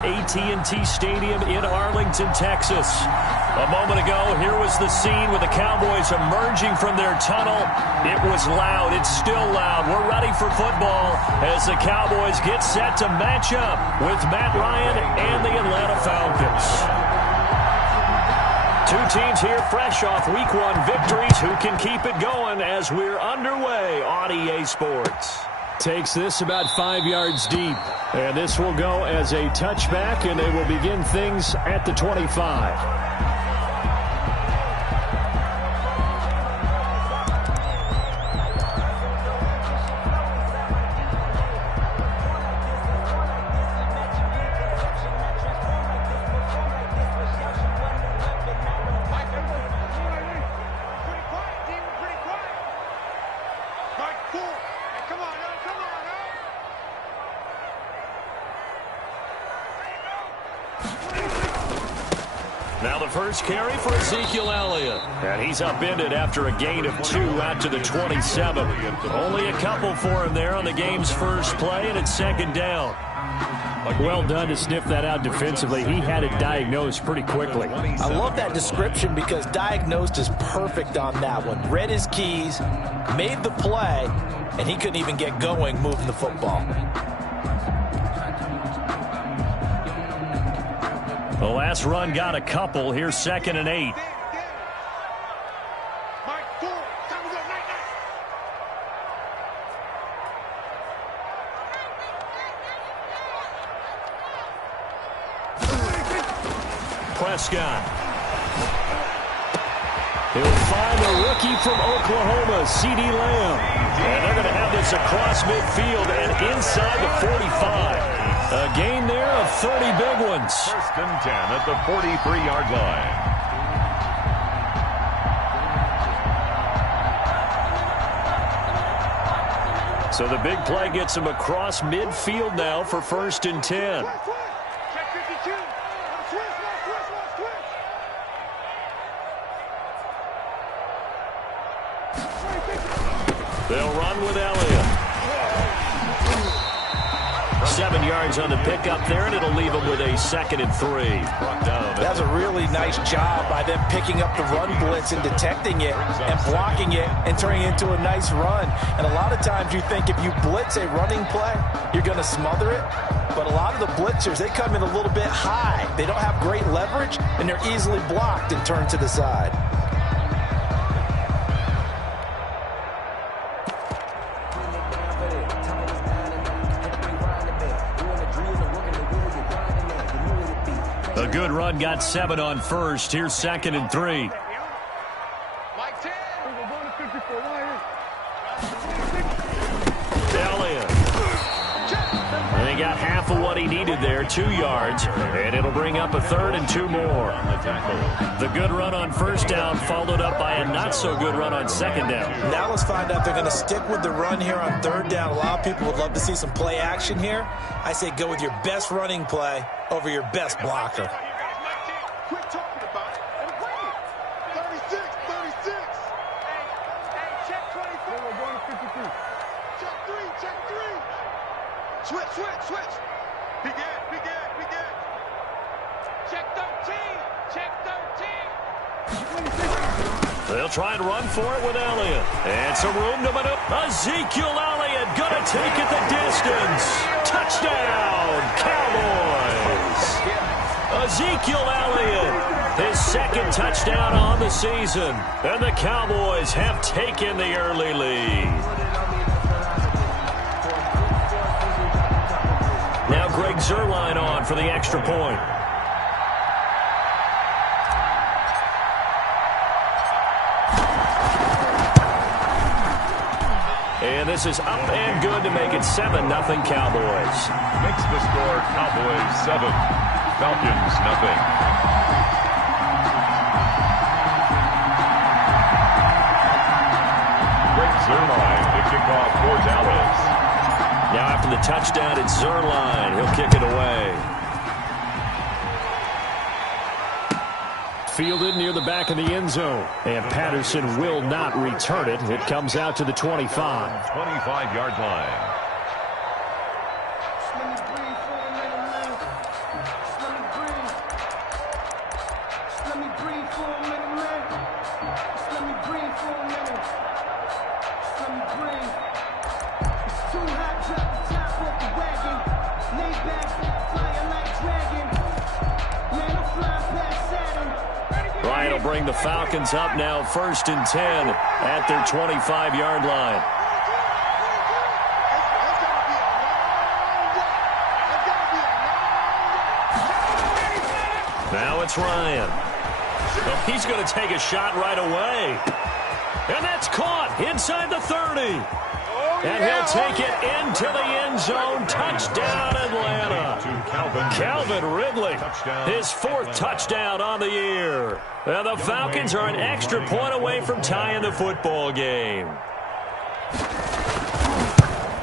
AT&T Stadium in Arlington, Texas. A moment ago, here was the scene with the Cowboys emerging from their tunnel. It was loud. It's still loud. We're ready for football as the Cowboys get set to match up with Matt Ryan and the Atlanta Falcons. Two teams here fresh off Week 1 victories. Who can keep it going as we're underway on EA Sports? Takes this about 5 yards deep. And this will go as a touchback, and they will begin things at the 25. Now the first carry for Ezekiel Elliott. And he's upended after a gain of 2 out to the 27. Only a couple for him there on the game's first play, and it's second down. Well done to sniff that out defensively. He had it diagnosed pretty quickly. I love that description because diagnosed is perfect on that one. Read his keys, made the play, and he couldn't even get going moving the football. The last run got a couple. Here's 2nd and 8. Prescott. He'll find the rookie from Oklahoma, C.D. Lamb. And they're going to have this across midfield and inside the 45. A gain there of 30 big ones. 1st and 10 at the 43-yard line. So the big play gets him across midfield now for 1st and 10. They'll run with Elliott. 7 yards on the pickup there, and it'll leave him with a 2nd and 3. That's a really nice job by them picking up the run blitz and detecting it and blocking it and turning it into a nice run. And a lot of times you think if you blitz a running play, you're going to smother it. But a lot of the blitzers, they come in a little bit high. They don't have great leverage, and they're easily blocked and turned to the side. A good run, got 7 on first. Here's 2nd and 3. Elliott. And he got half of what he needed there, 2 yards. And it'll bring up a 3rd and 2 more. The good run on 1st down followed up by a not-so-good run on 2nd down. Now let's find out they're going to stick with the run here on 3rd down. A lot of people would love to see some play action here. I say go with your best running play over your best blocker. Quit talking about it and bring it. 36, 36. Hey, check 23. We're going to 53. Check 3, check 3. Switch. Big end. Check 13, check 13. They'll try and run for it with Elliott. And some room to maneuver. Ezekiel Elliott gonna take it the distance. Touchdown, Cowboys. Ezekiel Elliott, his 2nd touchdown on the season. And the Cowboys have taken the early lead. Now Greg Zuerlein on for the extra point. And this is up and good to make it 7-0 Cowboys. Makes the score Cowboys 7, Falcons 0. Greg Zuerlein to kick off for Dallas. Now after the touchdown, it's Zuerlein. He'll kick it away. Fielded near the back of the end zone. And Patterson will not return it. It comes out to the 25. 25-yard line. bring the Falcons up now 1st and 10 at their 25-yard line. Now it's Ryan. Well, he's going to take a shot right away. And that's caught inside the 30. And he'll take it into the end zone. Touchdown, Atlanta. Calvin Ridley, his 4th touchdown on the year. And the Falcons are an extra point away from tying the football game.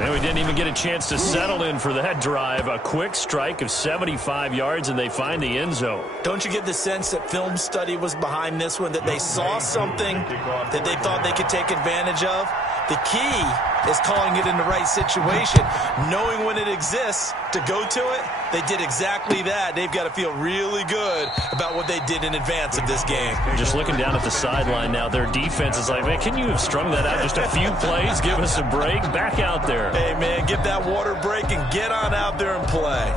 And we didn't even get a chance to settle in for that drive. A quick strike of 75 yards, and they find the end zone. Don't you get the sense that film study was behind this one, that they saw something that they thought they could take advantage of? The key is calling it in the right situation, knowing when it exists to go to it. They did exactly that. They've got to feel really good about what they did in advance of this game. Just looking down at the sideline now, their defense is like, man, can you have strung that out just a few plays? Give us a break. Back out there. Hey, man, give that water break and get on out there and play.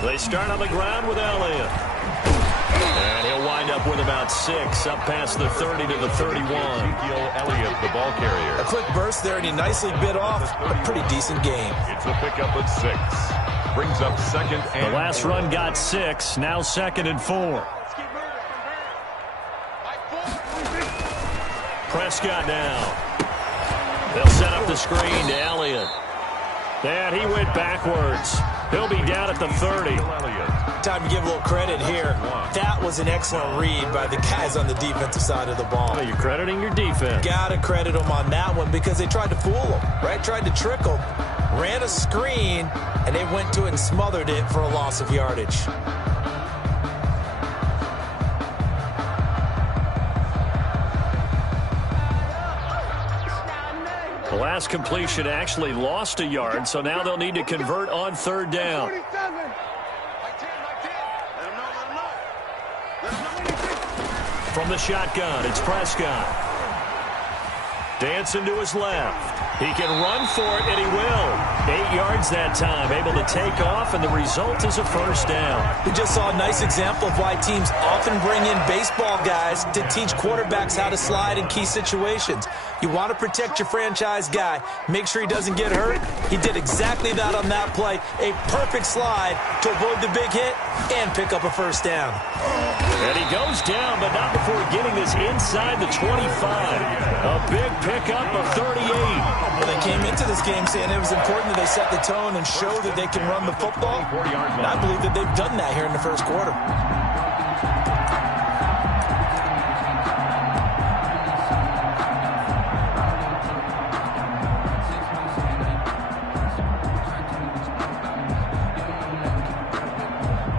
They start on the ground with Elliott. And he'll wind up with about 6, up past the 30 to the 31. Ezekiel Elliott, the ball carrier. A quick burst there, and he nicely bit off a pretty decent game. It's a pickup of 6. Brings up 2nd and The last run got 6, now 2nd and 4. Prescott down. They'll set up the screen to Elliott. And he went backwards. He'll be down at the 30. Time to give a little credit here. That was an excellent read by the guys on the defensive side of the ball. Well, you're crediting your defense. Got to credit them on that one because they tried to fool them, right? Tried to trick them. Ran a screen, and they went to it and smothered it for a loss of yardage. The last completion actually lost a yard, so now they'll need to convert on 3rd down. From the shotgun, it's Prescott. Dancing to his left. He can run for it, and he will. 8 yards that time, able to take off, and the result is a 1st down. We just saw a nice example of why teams often bring in baseball guys to teach quarterbacks how to slide in key situations. You want to protect your franchise guy. Make sure he doesn't get hurt. He did exactly that on that play. A perfect slide to avoid the big hit and pick up a 1st down. And he goes down, but not before getting this inside the 25. A big pickup of 38. Well, they came into this game saying it was important that they set the tone and show that they can run the football. And I believe that they've done that here in the 1st quarter.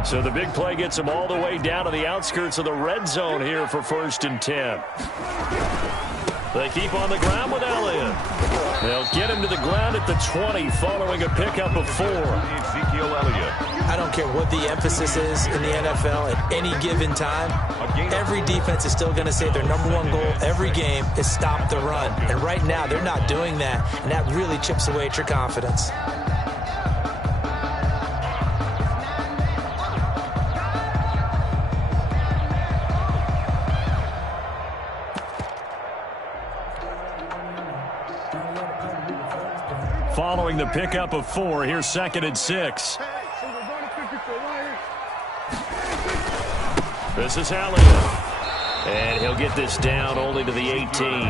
So the big play gets them all the way down to the outskirts of the red zone here for 1st and 10. They keep on the ground with Elliott. They'll get him to the ground at the 20 following a pickup of 4. Ezekiel Elliott. I don't care what the emphasis is in the NFL at any given time. Every defense is still going to say their #1 goal every game is stop the run. And right now they're not doing that, and that really chips away at your confidence. Following the pickup of 4, here's 2nd and 6. This is Elliott. And he'll get this down only to the 18.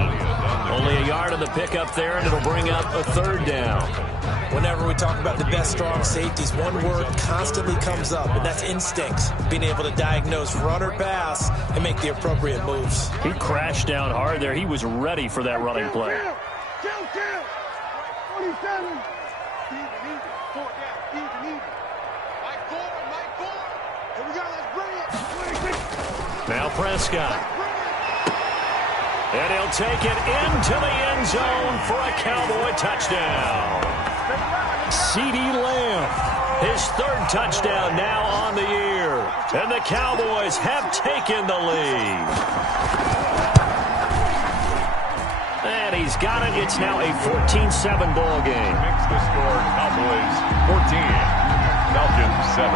Only a yard on the pickup there, and it'll bring up a 3rd down. Whenever we talk about the best strong safeties, one word constantly comes up, and that's instincts. Being able to diagnose run or pass and make the appropriate moves. He crashed down hard there. He was ready for that running play. 27. Easy. 4 down. Easy. Mike 4. Here we go. Let's bring it. 26. Now Prescott. And he'll take it into the end zone for a Cowboy touchdown. CeeDee Lamb, his 3rd touchdown now on the year. And the Cowboys have taken the lead. he's got it. It's now a 14-7 ball game. Makes the score Cowboys 14, Falcons 7.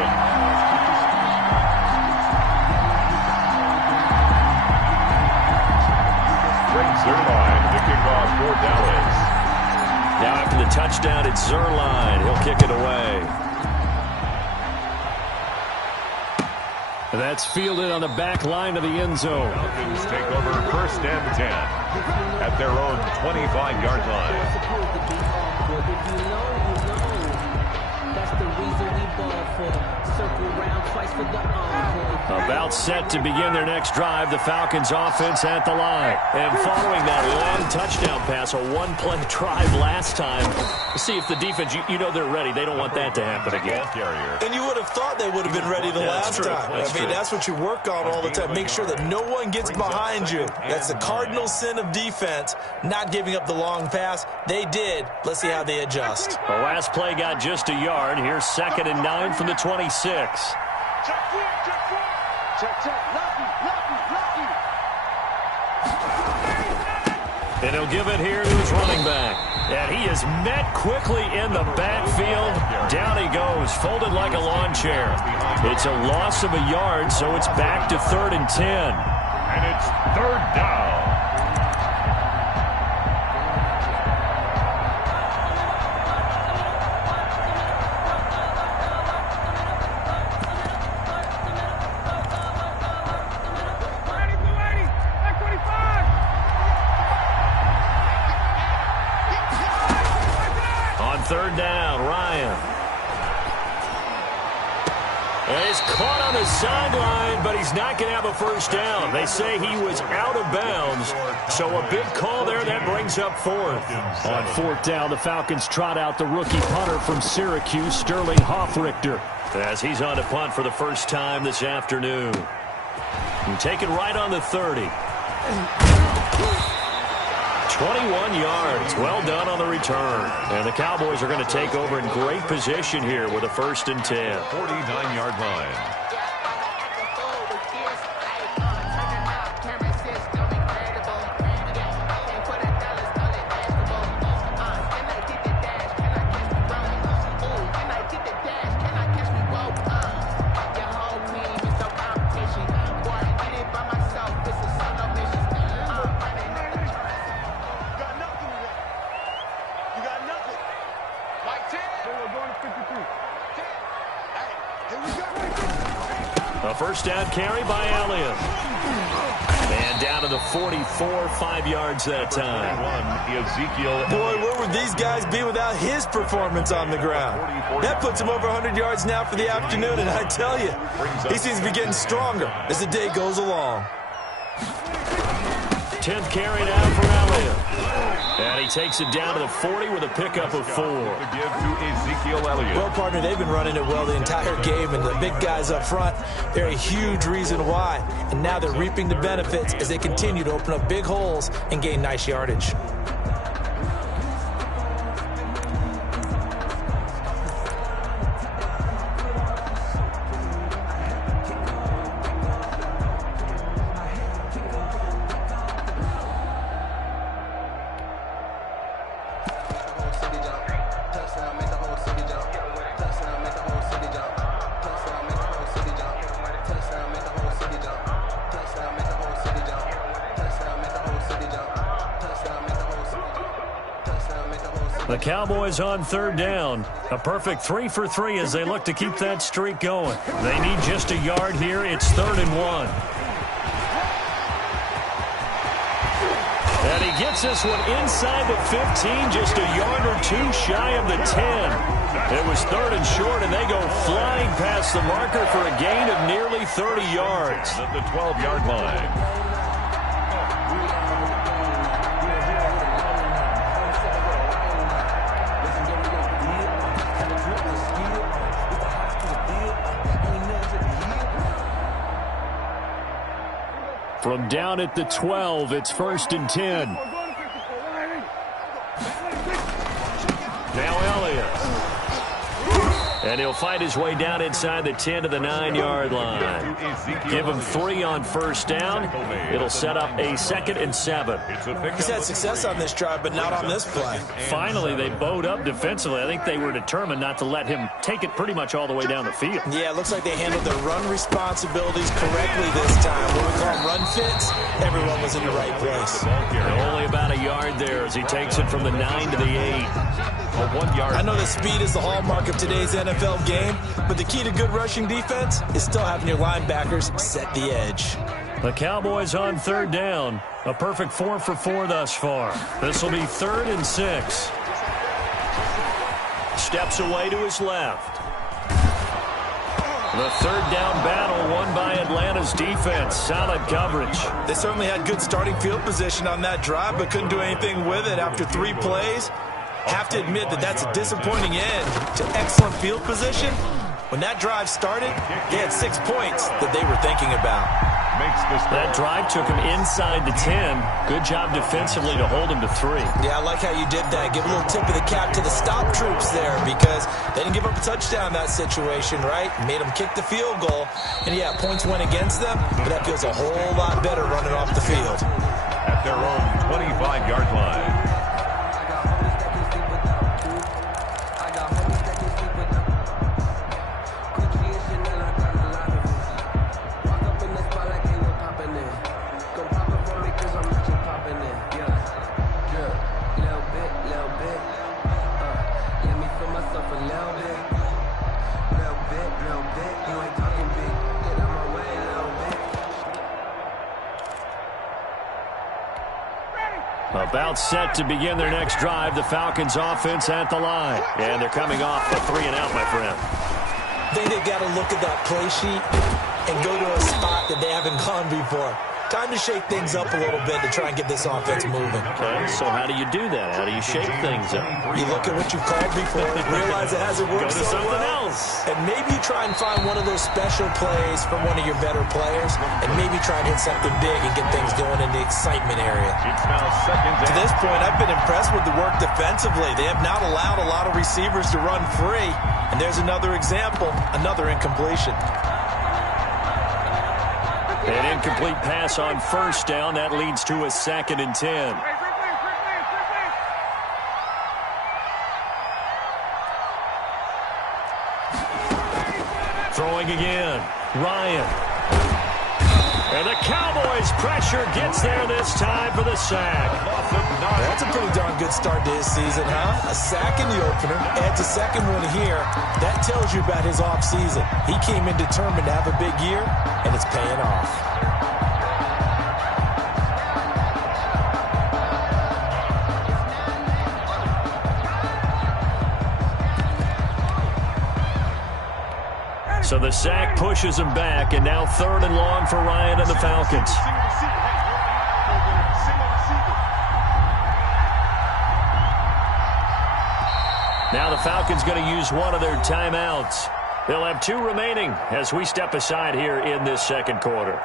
Zerline to kick off for Dallas. Now after the touchdown, it's Zerline. He'll kick it away. That's fielded on the back line of the end zone. Falcons take over 1st and 10 at their own 25-yard line. That's the reason we ball for. Circle round twice for the About set to begin their next drive, the Falcons offense at the line. And following that long touchdown pass, a one-play drive last time, see if the defense, you know they're ready. They don't want that to happen again. And you would have thought they would have been ready the last time. That's what you work on all the time. Make sure that no one gets behind you. That's the cardinal sin of defense, not giving up the long pass. They did. Let's see how they adjust. The last play got just a yard. Here's 2nd and 9 from the 26. Check, lucky. And he'll give it here to his running back. And he is met quickly in the backfield. Down he goes, folded like a lawn chair. It's a loss of a yard, so it's back to 3rd and 10. And it's 3rd down. Third down, Ryan. And he's caught on the sideline, but he's not going to have a first down. They say he was out of bounds, so a big call there. That brings up 4th. On 4th down, the Falcons trot out the rookie punter from Syracuse, Sterling Hoffrichter, as he's on to punt for the first time this afternoon. And take it right on the 30. 21 yards. Well done on the return. And the Cowboys are going to take over in great position here with a 1st and 10. 49-yard line. A first down carry by Elliott. And down to the 44, 5 yards that time. Boy, where would these guys be without his performance on the ground? That puts him over 100 yards now for the afternoon, and I tell you, he seems to be getting stronger as the day goes along. 10th carry now for Elliott. And he takes it down to the 40 with a pickup of 4. Well, partner, they've been running it well the entire game, and the big guys up front, they're a huge reason why. And now they're reaping the benefits as they continue to open up big holes and gain nice yardage. The Cowboys on 3rd down. A perfect 3 for 3 as they look to keep that streak going. They need just a yard here. It's 3rd and 1. And he gets this one inside the 15, just a yard or 2 shy of the 10. It was 3rd and short, and they go flying past the marker for a gain of nearly 30 yards. At the 12-yard line. From down at the 12, it's 1st and 10. Now Elliott. And he'll fight his way down inside the 10 to the 9-yard line. Give him 3 on first down. It'll set up a 2nd and 7. He's had success on this drive, but not on this play. Finally, they bowed up defensively. I think they were determined not to let him take it pretty much all the way down the field. Yeah, it looks like they handled their run responsibilities correctly this time. What we call run fits, everyone was in the right place. Only about a yard there as he takes it from the 9 to the 8. A 1 yard. I know that speed is the hallmark of today's NFL game, but the key to good rushing defense is still having your linebackers set the edge. The Cowboys on 3rd down. A perfect 4 for 4 thus far. This will be 3rd and 6. Steps away to his left. The 3rd down battle won by Atlanta's defense. Solid coverage. They certainly had good starting field position on that drive, but couldn't do anything with it after 3 plays. Have to admit that that's a disappointing end to excellent field position. When that drive started, they had 6 points that they were thinking about. That drive took him inside the 10. Good job defensively to hold him to 3. Yeah, I like how you did that. Give a little tip of the cap to the stop troops there because they didn't give up a touchdown in that situation, right? Made them kick the field goal. And, yeah, points went against them, but that feels a whole lot better running off the field. At their own 25-yard line. About set to begin their next drive. The Falcons offense at the line. And they're coming off a 3 and out, my friend. I think they've got to look at that play sheet and go to a spot that they haven't gone before. Time to shake things up a little bit to try and get this offense moving. Okay, so how do you do that? How do you shake things up? You look at what you've called before, realize it hasn't worked Go to so something well, else. and maybe you try and find one of those special plays from one of your better players, and maybe try and hit something big and get things going in the excitement area. It's now 2nd To down. this point, I've been impressed with the work defensively. They have not allowed a lot of receivers to run free, and there's another example, another incompletion. An incomplete pass on first down. That leads to a 2nd and 10. Throwing again. Ryan. And the Cowboys' pressure gets there this time for the sack. That's a pretty darn good start to his season, huh? A sack in the opener, adds a second one here. That tells you about his offseason. He came in determined to have a big year, and it's paying off. So the sack pushes him back, and now 3rd and long for Ryan and the Falcons. Now the Falcons going to use one of their timeouts. They'll have 2 remaining as we step aside here in this 2nd quarter.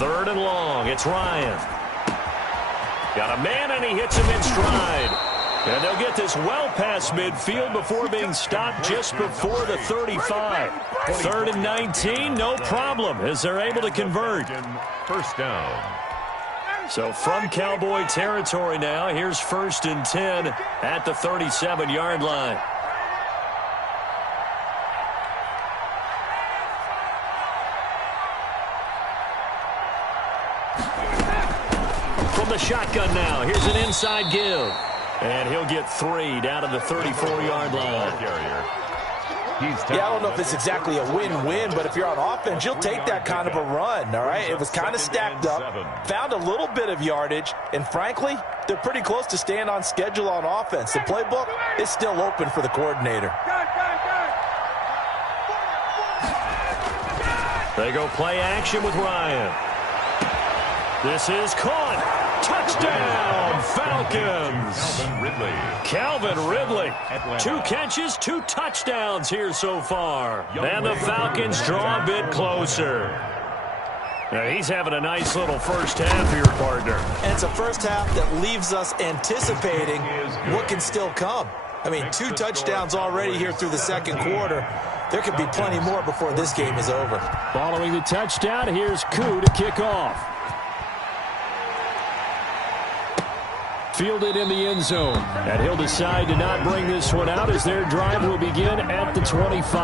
Third and long. It's Ryan. Got a man, and he hits him in stride. And they'll get this well past midfield before being stopped just before the 35. 3rd and 19, no problem, as they're able to convert. First down. So from Cowboy territory now, here's 1st and 10 at the 37-yard line. From the shotgun now, here's an inside give. And he'll get 3 down to the 34-yard line. Yeah, I don't know if it's exactly a win-win, but if you're on offense, you'll take that kind of a run, all right? It was kind of stacked up, found a little bit of yardage, and frankly, they're pretty close to staying on schedule on offense. The playbook is still open for the coordinator. They go play action with Ryan. This is caught. Touchdown, Falcons. Calvin Ridley. 2 catches, 2 touchdowns here so far. And the Falcons draw a bit closer. Now, he's having a nice little first half here, partner. And it's a first half that leaves us anticipating what can still come. I mean, 2 touchdowns already here through the second quarter. There could be plenty more before this game is over. Following the touchdown, here's Koo to kick off. Fielded in the end zone. And he'll decide to not bring this one out as their drive will begin at the 25.